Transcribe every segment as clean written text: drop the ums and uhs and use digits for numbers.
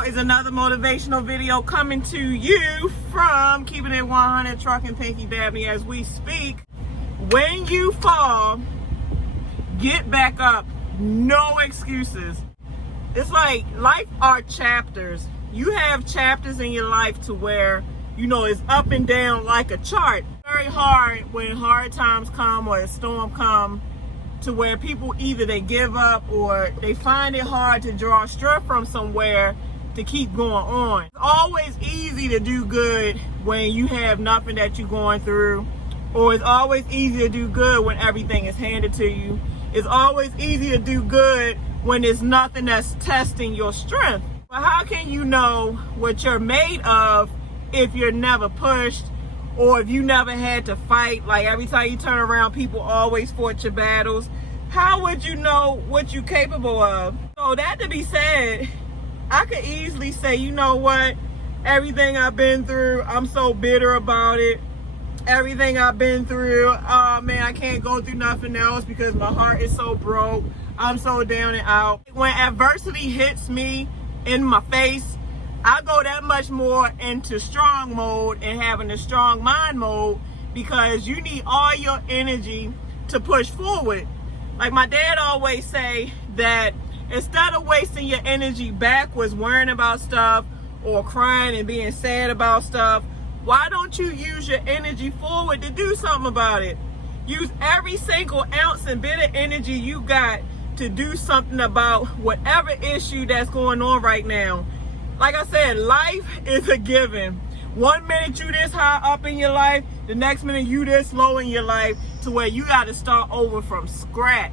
video is another motivational video coming to you from Keeping It 100 Truck and Pinky Dabney as we speak. When you fall, get back up. No excuses. It's like life are chapters. You have chapters in your life to where, it's up and down like a chart. Very hard when hard times come or a storm come to where people either they give up or they find it hard to draw strength from somewhere to keep going on. It's always easy to do good when you have nothing that you're going through, or it's always easy to do good when everything is handed to you. It's always easy to do good when there's nothing that's testing your strength. But how can you know what you're made of if you're never pushed or if you never had to fight? Like every time you turn around, people always fought your battles. How would you know what you're capable of? So that to be said, I could easily say, you know what? Everything I've been through, I'm so bitter about it. Everything I've been through, oh man, I can't go through nothing else because my heart is so broke. I'm so down and out. When adversity hits me in my face, I go that much more into strong mode and having a strong mind mode, because you need all your energy to push forward. Like my dad always say that instead of wasting your energy backwards worrying about stuff or crying and being sad about stuff, why don't you use your energy forward to do something about it? Use every single ounce and bit of energy you got to do something about whatever issue that's going on right now. Like I said, life is a given. 1 minute you this high up in your life, the next minute you this low in your life, to where you got to start over from scratch.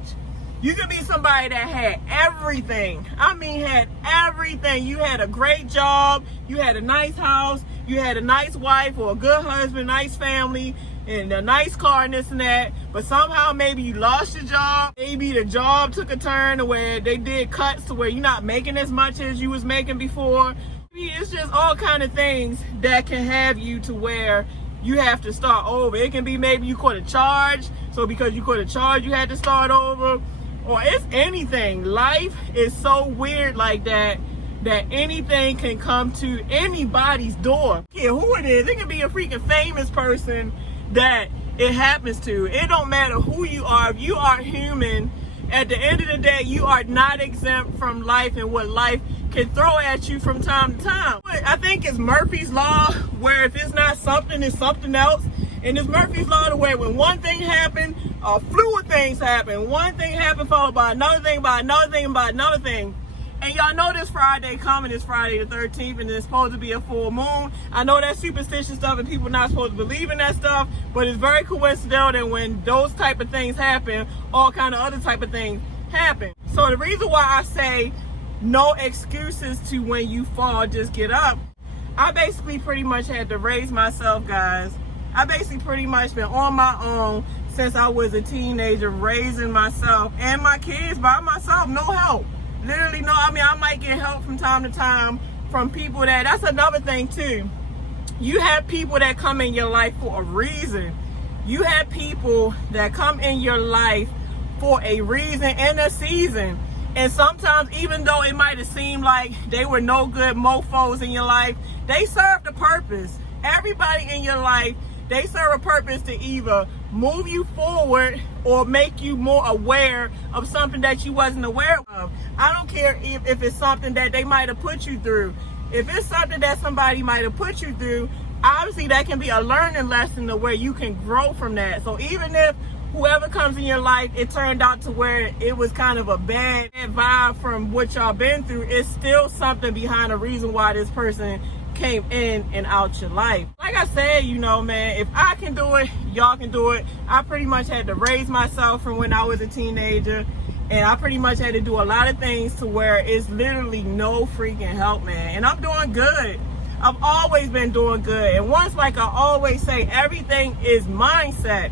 You could be somebody that had everything. I mean, had everything. You had a great job, you had a nice house, you had a nice wife or a good husband, nice family, and a nice car and this and that. But somehow maybe you lost your job. Maybe the job took a turn to where they did cuts to where you're not making as much as you was making before. It's just all kind of things that can have you to where you have to start over. It can be maybe you caught a charge, so because you caught a charge you had to start over. Or it's anything. Life is so weird like that anything can come to anybody's door. Yeah, who it is. It can be a freaking famous person that it happens to. It don't matter who you are. If you are human, at the end of the day, you are not exempt from life and what life can throw at you from time to time. I think it's Murphy's Law, where if it's not something, it's something else. And it's Murphy's Law, where when one thing happened, a slew of things happen. One thing happened followed by another thing, by another thing, by another thing. And y'all know this Friday coming is Friday the 13th, and it's supposed to be a full moon. I know that's superstitious stuff and people not supposed to believe in that stuff, but it's very coincidental that when those type of things happen, all kind of other type of things happen. So the reason why I say no excuses to when you fall, just get up. I basically pretty much had to raise myself, guys. I basically pretty much been on my own since I was a teenager, raising myself and my kids by myself, no help. Literally no. I mean, I might get help from time to time from people that's another thing too. You have people that come in your life for a reason. You have people that come in your life for a reason and a season. And sometimes, even though it might have seemed like they were no good mofos in your life, they served a purpose. Everybody in your life, they serve a purpose to either move you forward or make you more aware of something that you wasn't aware of. I don't care if it's something that they might have put you through. If it's something that somebody might have put you through, obviously that can be a learning lesson to where you can grow from that. So even if whoever comes in your life, it turned out to where it was kind of a bad vibe from what y'all been through, it's still something behind a reason why this person came in and out your life. Like I said, man, if I can do it, y'all can do it. I pretty much had to raise myself from when I was a teenager, and I pretty much had to do a lot of things to where it's literally no freaking help, man. And I'm doing good. I've always been doing good. And once, like I always say, everything is mindset.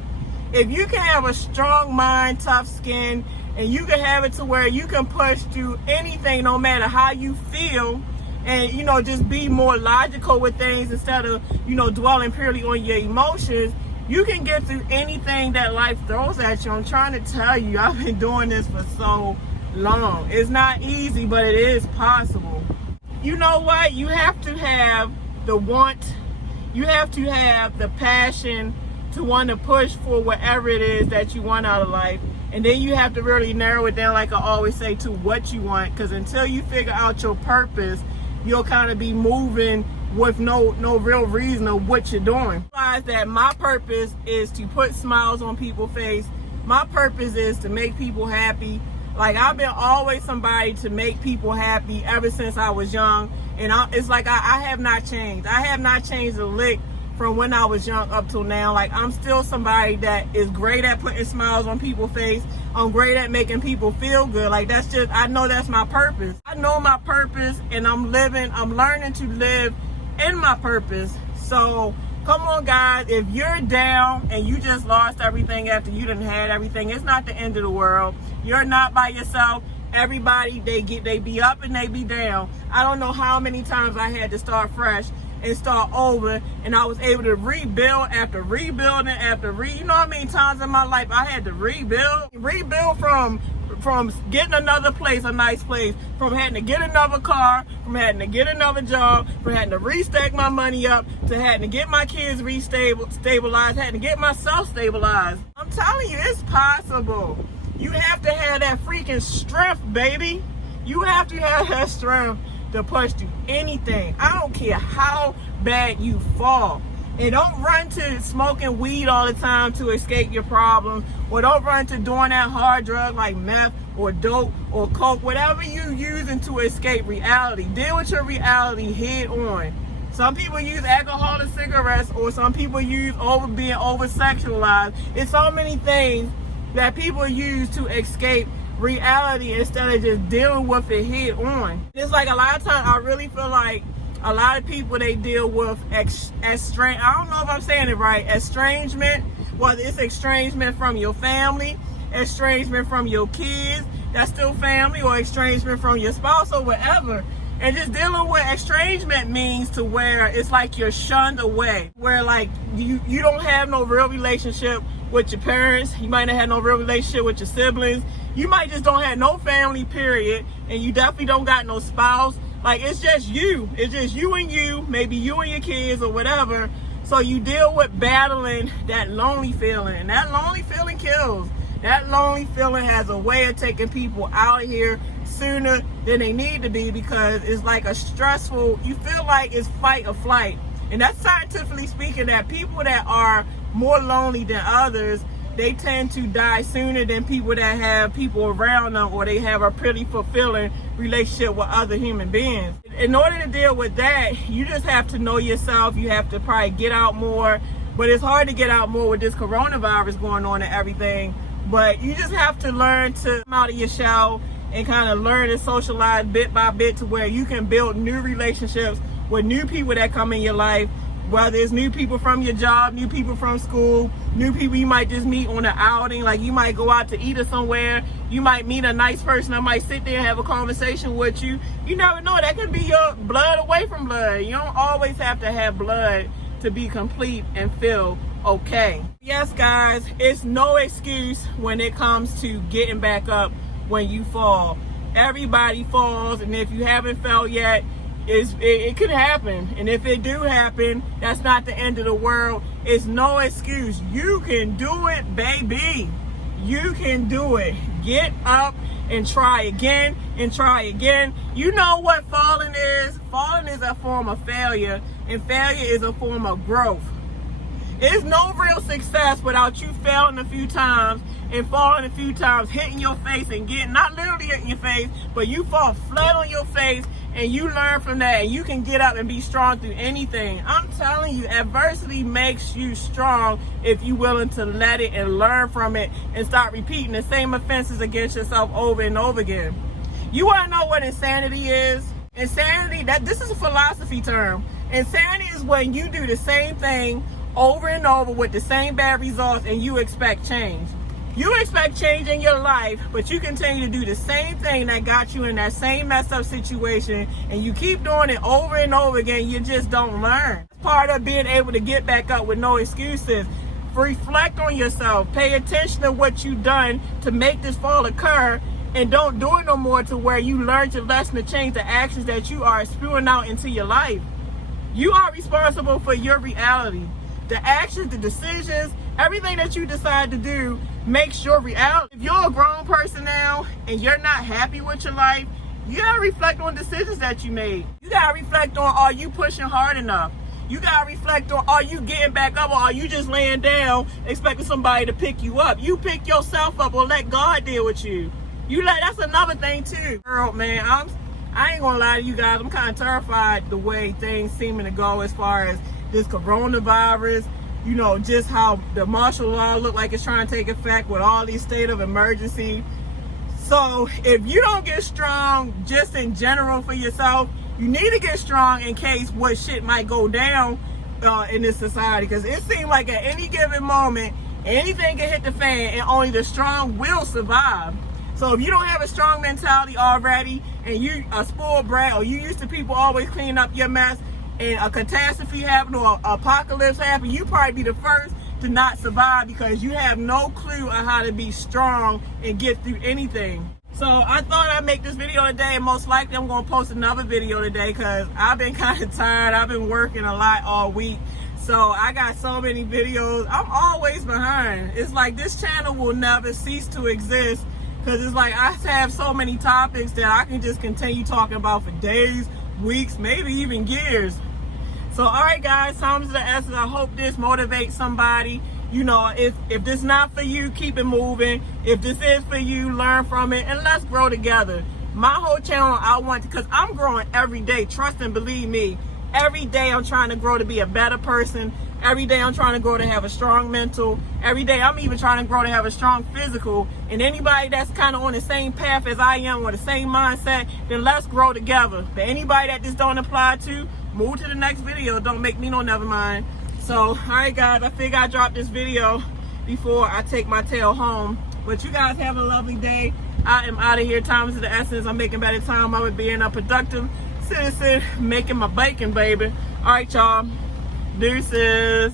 If you can have a strong mind, tough skin, and you can have it to where you can push through anything no matter how you feel, and just be more logical with things instead of dwelling purely on your emotions, you can get through anything that life throws at you. I'm trying to tell you, I've been doing this for so long. It's not easy, but it is possible. you know what? You have to have the want. You have to have the passion to want to push for whatever it is that you want out of life. And then you have to really narrow it down, like I always say, to what you want. Because until you figure out your purpose, you'll kind of be moving with no real reason of what you're doing. I realize that my purpose is to put smiles on people's face. My purpose is to make people happy. Like, I've been always somebody to make people happy ever since I was young. And it's like I have not changed. I have not changed a lick from when I was young up till now. Like, I'm still somebody that is great at putting smiles on people's face. I'm great at making people feel good. Like, that's just, I know that's my purpose. I know my purpose, and I'm learning to live in my purpose. So come on, guys, if you're down and you just lost everything after you done had everything, it's not the end of the world. You're not by yourself. Everybody, they be up and they be down. I don't know how many times I had to start fresh and start over, and I was able to rebuild after rebuilding after you know how many times in my life I had to rebuild from getting another place, a nice place, from having to get another car, from having to get another job, from having to restack my money up, to having to get my kids stabilized, having to get myself stabilized. I'm telling you, it's possible. You have to have that freaking strength, baby. You have to have that strength to push through anything. I don't care how bad you fall. And don't run to smoking weed all the time to escape your problems, or don't run to doing that hard drug like meth or dope or coke, whatever you using to escape reality. Deal with your reality head on. Some people use alcohol and cigarettes, or some people use being over sexualized. It's so many things that people use to escape reality instead of just dealing with it head on. It's like a lot of times I really feel like a lot of people, they deal with I don't know if I'm saying it right, estrangement, whether it's estrangement from your family, estrangement from your kids, that's still family, or estrangement from your spouse or whatever. And just dealing with estrangement means to where it's like you're shunned away, where like you don't have no real relationship with your parents. You might not have no real relationship with your siblings. You might just don't have no family, period. And you definitely don't got no spouse. Like, it's just you. It's just you and you, maybe you and your kids or whatever. So you deal with battling that lonely feeling. And that lonely feeling kills. That lonely feeling has a way of taking people out of here sooner than they need to be, because it's like a stressful, you feel like it's fight or flight. And that's scientifically speaking, that people that are more lonely than others, they tend to die sooner than people that have people around them, or they have a pretty fulfilling relationship with other human beings. In order to deal with that, you just have to know yourself. You have to probably get out more, but it's hard to get out more with this coronavirus going on and everything. But you just have to learn to come out of your shell and kind of learn to socialize bit by bit, to where you can build new relationships with new people that come in your life, whether it's new people from your job, new people from school, new people you might just meet on an outing. Like, you might go out to eat or somewhere, you might meet a nice person that might sit there and have a conversation with you. You never know, that could be your blood away from blood. You don't always have to have blood to be complete and feel okay. Yes, guys, it's no excuse when it comes to getting back up when you fall. Everybody falls, and if you haven't fell yet, it could happen. And if it do happen, that's not the end of the world. It's no excuse. You can do it, baby. You can do it. Get up and try again and try again. You know what falling is? Falling is a form of failure, and failure is a form of growth. There's no real success without you failing a few times and falling a few times, hitting your face and getting, not literally hitting your face, but you fall flat on your face and you learn from that, and you can get up and be strong through anything. I'm telling you, adversity makes you strong if you're willing to let it and learn from it and start repeating the same offenses against yourself over and over again. You want to know what insanity is? Insanity, this is a philosophy term. Insanity is when you do the same thing over and over with the same bad results and you expect change. You expect change in your life, but you continue to do the same thing that got you in that same messed up situation, and you keep doing it over and over again. You just don't learn. Part of being able to get back up with no excuses. Reflect on yourself. Pay attention to what you've done to make this fall occur, and don't do it no more, to where you learn your lesson to change the actions that you are spewing out into your life. You are responsible for your reality. The actions, the decisions, everything that you decide to do makes your reality. If you're a grown person now and you're not happy with your life, you gotta reflect on decisions that you made. You gotta reflect on, are you pushing hard enough? You gotta reflect on, are you getting back up, or are you just laying down expecting somebody to pick you up? You pick yourself up, or let God deal with you. That's another thing too. Girl, man, I ain't gonna lie to you guys, I'm kind of terrified the way things seeming to go as far as this coronavirus, just how the martial law look like it's trying to take effect with all these state of emergency. So if you don't get strong just in general for yourself, you need to get strong in case what shit might go down in this society. Because it seems like at any given moment, anything can hit the fan and only the strong will survive. So if you don't have a strong mentality already, and you a spoiled brat, or you used to people always cleaning up your mess, and a catastrophe happen or an apocalypse happen, you probably be the first to not survive, because you have no clue on how to be strong and get through anything. So I thought I'd make this video today, and most likely I'm going to post another video today, because I've been kind of tired. I've been working a lot all week. So I got so many videos. I'm always behind. It's like this channel will never cease to exist, because it's like I have so many topics that I can just continue talking about for days, weeks, maybe even years. So all right guys, time to the essence. I hope this motivates somebody. If this not for you, keep it moving. If this is for you, learn from it, and let's grow together. My whole channel, I want to, because I'm growing every day. Trust and believe me, every day I'm trying to grow to be a better person. Every day I'm trying to grow to have a strong mental. Every day I'm even trying to grow to have a strong physical. And anybody that's kind of on the same path as I am, or the same mindset, then let's grow together. But anybody that this don't apply to, move to the next video. Don't make me no never mind. So, all right guys, I figure I drop this video before I take my tail home. But you guys have a lovely day. I am out of here. Time is the essence. I'm making better time. I would being a productive citizen, making my bacon, baby. All right, y'all. Deuces.